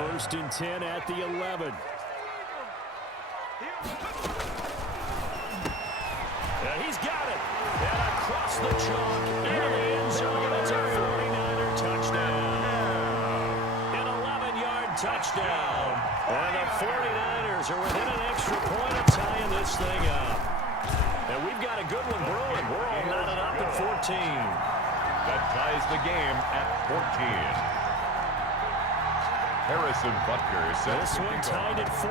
First and 10 at the 11. And he's got it. And across the chalk into the end zone. It's a 49er touchdown. An 11-yard touchdown. And the 49ers are within an extra point of tying this thing up. And we've got a good one brewing. We're all knotted up at 14. That ties the game at 14. Harrison Butker says this one tied at 14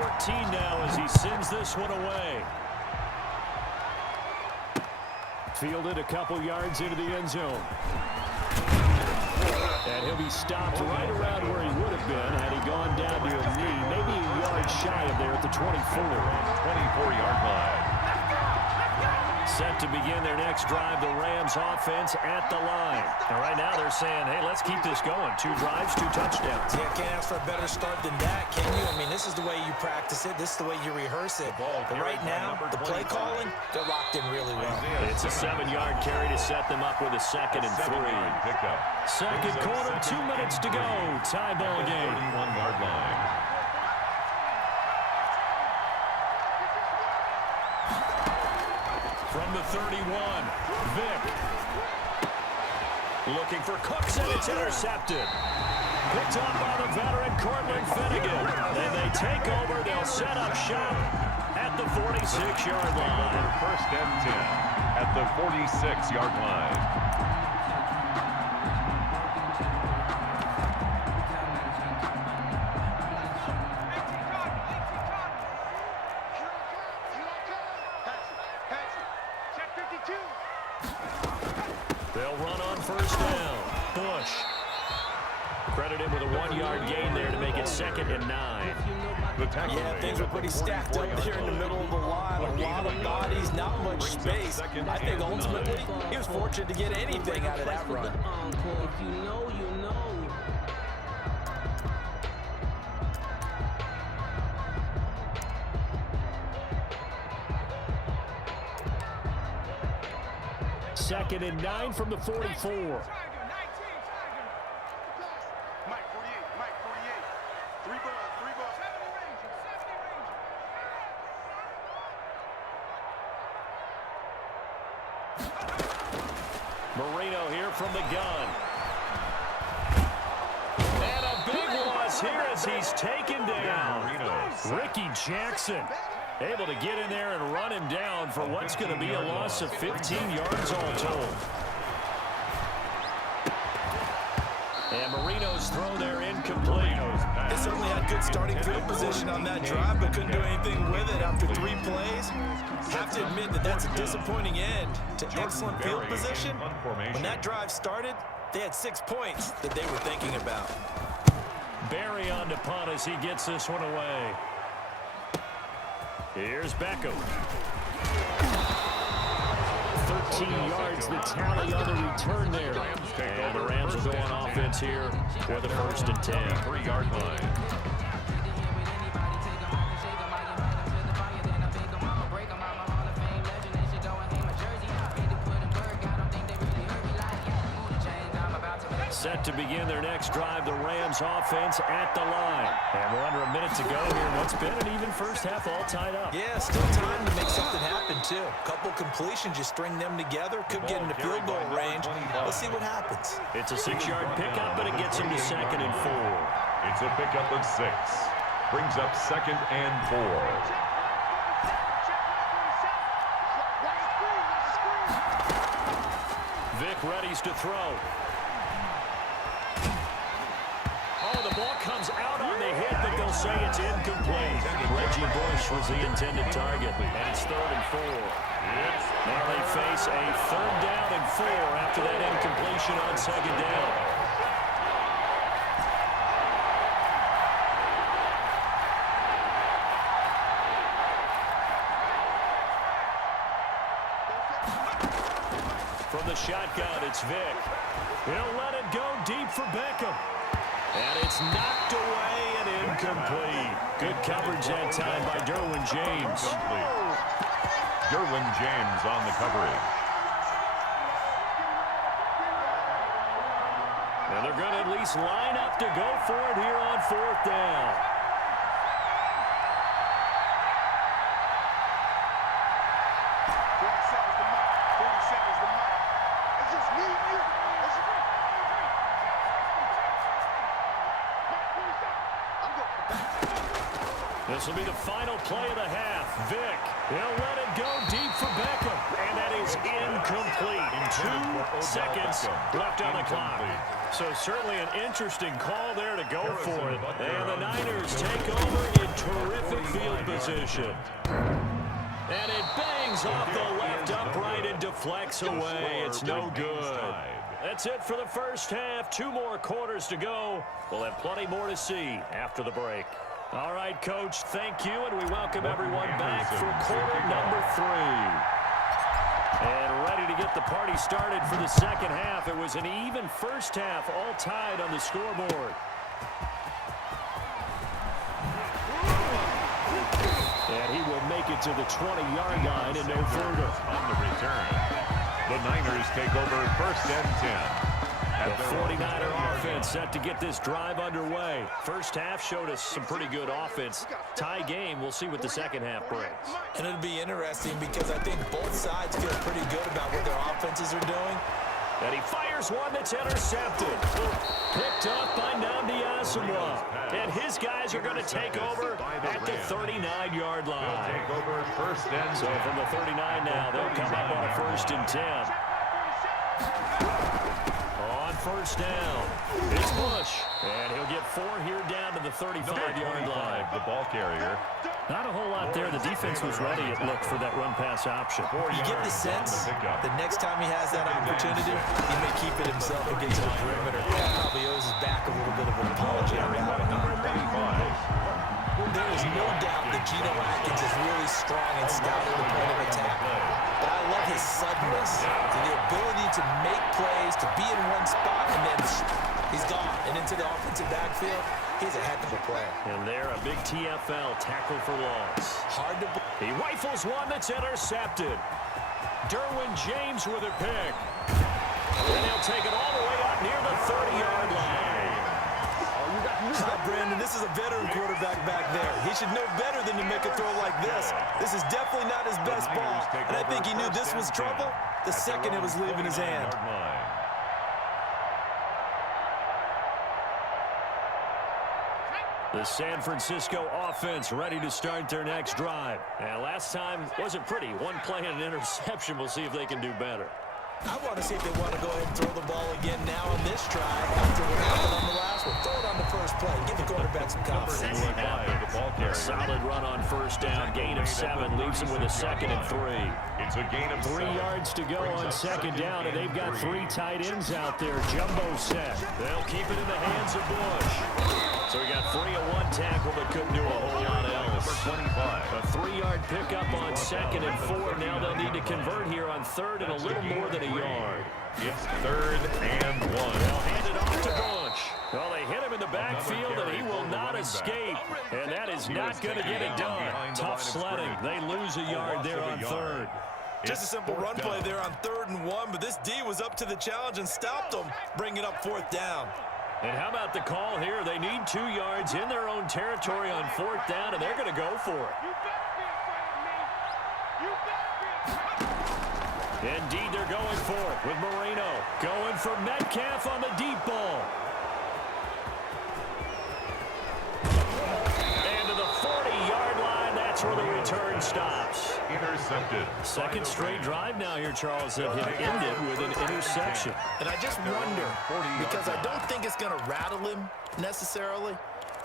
now as he sends this one away. Fielded a couple yards into the end zone. And he'll be stopped right around where he would have been had he gone down to a knee, maybe a yard shy of there at the 24. 24-yard line. Set to begin their next drive, the Rams offense at the line. And right now they're saying, hey, let's keep this going. 2 drives, 2 touchdowns. Yeah, can't ask for a better start than that, can you? I mean, this is the way you practice it. This is the way you rehearse it. But right now, the play calling, they're locked in really well. It's a 7-yard carry to set them up with a 2nd and 3. Second quarter, 2 minutes to go. Tie ball game. 31-yard line. From the 31, Vick. Looking for Cooks, and it's intercepted. Picked up by the veteran Cortland Finnegan. Then they take over. They'll set up shop at the 46-yard line. First and 10 at the 46-yard line. They'll run on first down. Bush. Credit him with a 1-yard gain there to make it 2nd and 9. Yeah, things were pretty stacked up there in the middle of the line. A lot of bodies, not much space. I think ultimately he was fortunate to get anything out of that run. If you know, you know. Second and 9 from the 44. Marino here from the gun. And a big loss here as he's taken down. Ricky Jackson able to get in there and run him down for what's going to be a loss of 15 yards all told. And Marino's throw there incomplete. They certainly had good starting field position on that drive, but couldn't do anything with it after 3 plays. Have to admit that that's a disappointing end to excellent field position. When that drive started, they had 6 points that they were thinking about. Barry on to punt as he gets this one away. Here's Beckham. 13 yards, the tally on the return there. And the Rams will go on offense here for the 1st and 10. 3-yard line. Set to begin their next drive, the Rams offense at the line. And we're under a minute to go here. What's been an even first half all tied up. Yeah, still time to make something happen, too. Couple completions, just string them together. Could get into field goal range. Let's see what happens. It's a 6-yard pickup, but it gets him to 2nd and 4. It's a pickup of 6. Brings up 2nd and 4. Vick readies to throw. Oh, the ball comes out on the hit, but they'll say it's incomplete. Reggie Bush was the intended target, and it's 3rd and 4. Now they face a 3rd down and 4 after that incompletion on 2nd down. From the shotgun, it's Vick. He'll let it go deep for Beckham. And it's knocked away and incomplete. Good coverage that time by Derwin James. Derwin James on the coverage. And they're going to at least line up to go for it here on 4th down. This will be the final play of the half. Vick, he'll let it go deep for Beckham. And that is incomplete. 2 seconds left on the clock. So certainly an interesting call there to go for it. And the Niners take over in terrific field position. And it bangs off the left upright and deflects away. It's no good. That's it for the first half. 2 more quarters to go. We'll have plenty more to see after the break. All right, Coach, thank you, and we welcome everyone back for quarter number 3. And ready to get the party started for the second half. It was an even first half, all tied on the scoreboard. And he will make it to the 20-yard line and no further. On the return, the Niners take over 1st and 10. The 49er offense set to get this drive underway. First half showed us some pretty good offense. Tie game, we'll see what the second half brings. And it'll be interesting because I think both sides feel pretty good about what their offenses are doing. And he fires one that's intercepted. Picked up by Nnamdi Asomugha. And his guys are going to take over at the 39-yard line. Take over 1st and 10. So from the 39 now, they'll come up on a 1st and 10. On 1st down, it's Bush. And he'll get 4 here down to the 35-yard line. The ball carrier. Not a whole lot there. The defense was ready, it looked, for that run-pass option. You get the sense the next time he has that opportunity, he may keep it himself against the perimeter. Probably owes his back a little bit of an apology on that one. There is no doubt that Geno Atkins is really strong and stout at the point of attack. But I love his suddenness, and the ability to make plays, to be in one spot, and then he's gone. And into the offensive backfield, he's a heck of a player. And there, a big TFL tackle for loss. Hard to believe. He rifles one that's intercepted. Derwin James with a pick. And he'll take it all the way up near the 30-yard line. Brandon, this is a veteran quarterback back there. He should know better than to make a throw like this. This is definitely not his best ball. And I think he knew this was trouble the second it was leaving his hand. The San Francisco offense ready to start their next drive. And last time wasn't pretty. One play and an interception. We'll see if they can do better. I want to see if they want to go ahead and throw the ball again now on this try after what happened on the last one. Throw it on the first play. Give the quarterback some confidence. A solid run on 1st down. Gain of 7 leaves him with a 2nd and 3. It's a gain of 3 yards to go on 2nd down, and they've got 3 tight ends out there. Jumbo set. They'll keep it in the hands of Bush. So we got 3 of 1 tackle, but couldn't do a whole lot else. A 3-yard pickup on 2nd and 4. Now they'll need to convert here on 3rd and a little more than a yard. It's 3rd and 1. They'll hand it off to Bush. Well, they hit him in the backfield, and he will not escape. And that is not going to get it done. Tough sledding. They lose a yard there on 3rd. Just a simple run play there on 3rd and 1, but this D was up to the challenge and stopped them, bringing up 4th down. And how about the call here? They need 2 yards in their own territory on 4th down, and they're going to go for it. Indeed, they're going for it with Moreno. Going for Metcalf on the deep ball. And to the 40-yard line, that's where the return stops. Intercepted. Second straight drive now here, Charles, that have ended with an interception. And I just wonder, because I don't think it's going to rattle him necessarily,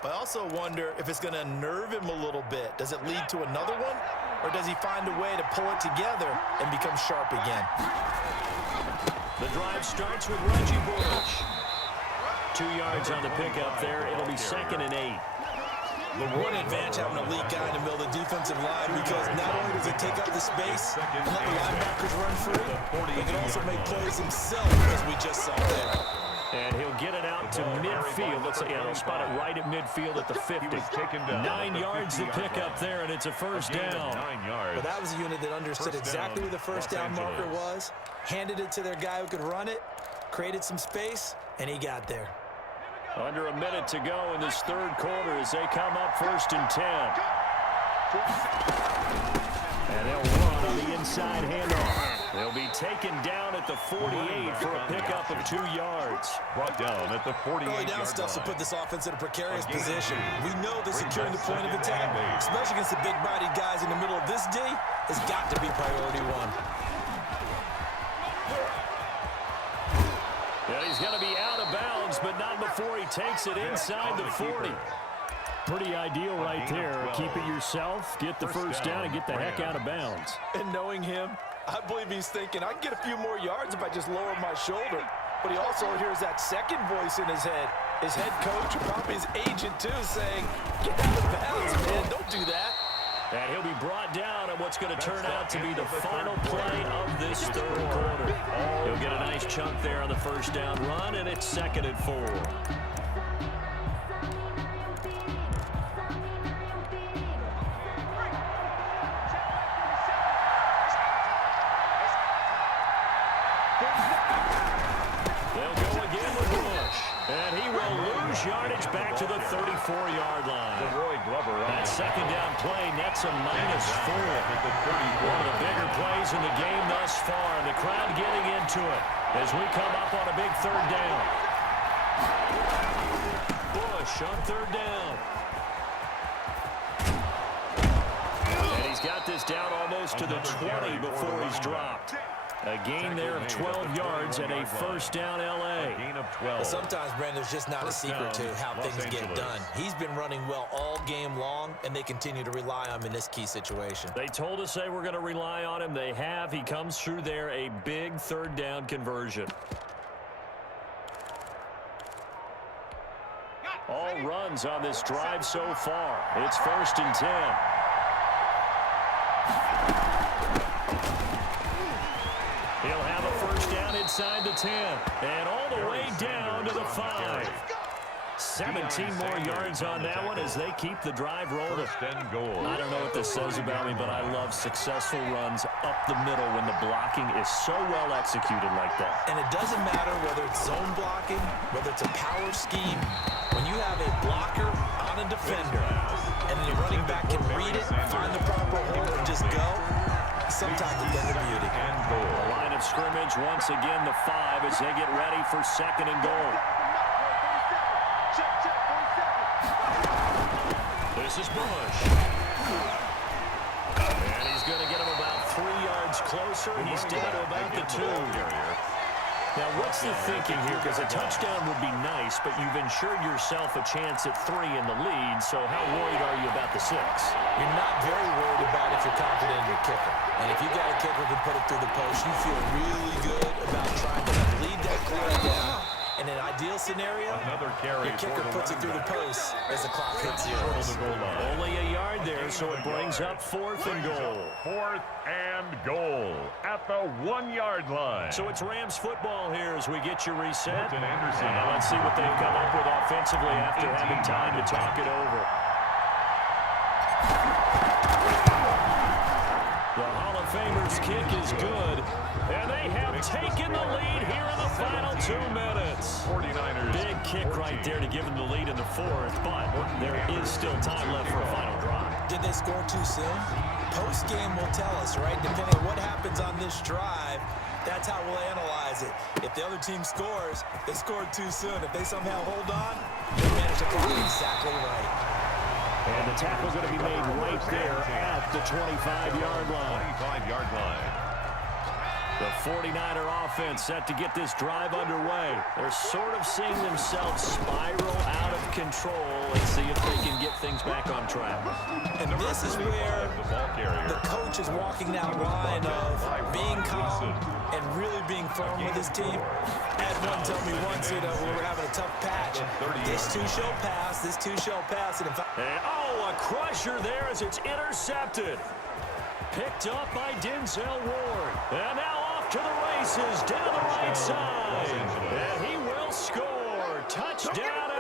but I also wonder if it's going to unnerve him a little bit. Does it lead to another one? Or does he find a way to pull it together and become sharp again? The drive starts with Reggie Bush. 2 yards on the pickup there. It'll be 2nd and 8. The one advantage having an elite guy in the middle of the defensive line, because not only does he take up the space and let the linebackers run free, he can also make plays himself, as we just saw there. And he'll get it out to midfield. Let's say, yeah, they'll spot it right at midfield at the 50. 9 yards to pick up there, and it's a 1st down. 9 yards. But that was a unit that understood exactly where the 1st down marker was, handed it to their guy who could run it, created some space, And he got there. Under a minute to go in this third quarter as they come up 1st and 10. And they'll run on the inside handoff. They'll be taken down at the 48 for a pickup of 2 yards. Brought down at the 48-yard Early down stuff to put this offense in a precarious position. We know that securing the point of attack, especially against the big-bodied guys in the middle of this D, has got to be priority one. Yeah, he's going to be out of bounds, but not before he takes it inside the 40. Pretty ideal right there. Keep it yourself, get the first down, and get the heck out of bounds. And knowing him, I believe he's thinking, I can get a few more yards if I just lower my shoulder. But he also hears that second voice in his head. His head coach, or probably his agent too, saying, get out of bounds, man, don't do that. And he'll be brought down on what's going to turn out to be the final play of this third quarter. He'll get a nice chunk there on the first down run, and it's 2nd and 4. Yardage back to the 34-yard line. That second down play nets a -4. One of the bigger plays in the game thus far. The crowd getting into it as we come up on a big third down. Bush on third down. And he's got this down almost to the 20 before he's dropped. A gain there of 12 yards and a first down L.A. Gain of 12. Well, sometimes, Brandon, there's just not a secret to how things get done. He's been running well all game long, and they continue to rely on him in this key situation. They told us they were going to rely on him. They have. He comes through there, a big third down conversion. All runs on this drive so far. It's 1st and 10. He'll have a first down inside the 10. And all the way down to the 5. 17 more yards on that one as they keep the drive rolling. I don't know what this says about me, but I love successful runs up the middle when the blocking is so well executed like that. And it doesn't matter whether it's zone blocking, whether it's a power scheme. When you have a blocker on a defender, and then your running back can read it, find the proper hole, and just go, sometimes it's been the beauty. The line of scrimmage once again the 5 as they get ready for 2nd and goal. This is Bush. And he's going to get him about 3 yards closer. He's down to about the 2. Now, what's the thinking here? Because a touchdown would be nice, but you've ensured yourself a chance at 3 in the lead, so how worried are you about the 6? You're not very worried about if you're confident in your kicker. And if you've got a kicker who can put it through the post, you feel really good about trying to lead that clock down. In an ideal scenario, your kicker puts it through the post as the clock hits 0. Only a yard there, so it brings up 4th and goal. 4th and goal at the 1-yard line. So it's Rams football here as we get you reset. Now let's see what they've come up with offensively after having time to talk it over. The Hall of Famer's kick is good, and they have taken the lead here in the final 2 minutes. 49ers. Big kick right there to give them the lead in the 4th, but there is still time left for a final drive. Did they score too soon? Post-game will tell us, right? Depending on what happens on this drive, that's how we'll analyze it. If the other team scores, they scored too soon. If they somehow hold on, they manage to clock exactly right. And the tackle going to be made right there at the 25-yard line. 25-yard line. The 49er offense set to get this drive underway. They're sort of seeing themselves spiral out of control. Let's see if they can get things back on track. And this is where the coach is walking that line of being calm and really being firm with his team. Had one tell me once, we were having a tough patch. This too shall pass. This too shall pass. And a crusher there as it's intercepted. Picked up by Denzel Ward. And now off to the races down the right side. And he will score. Touchdown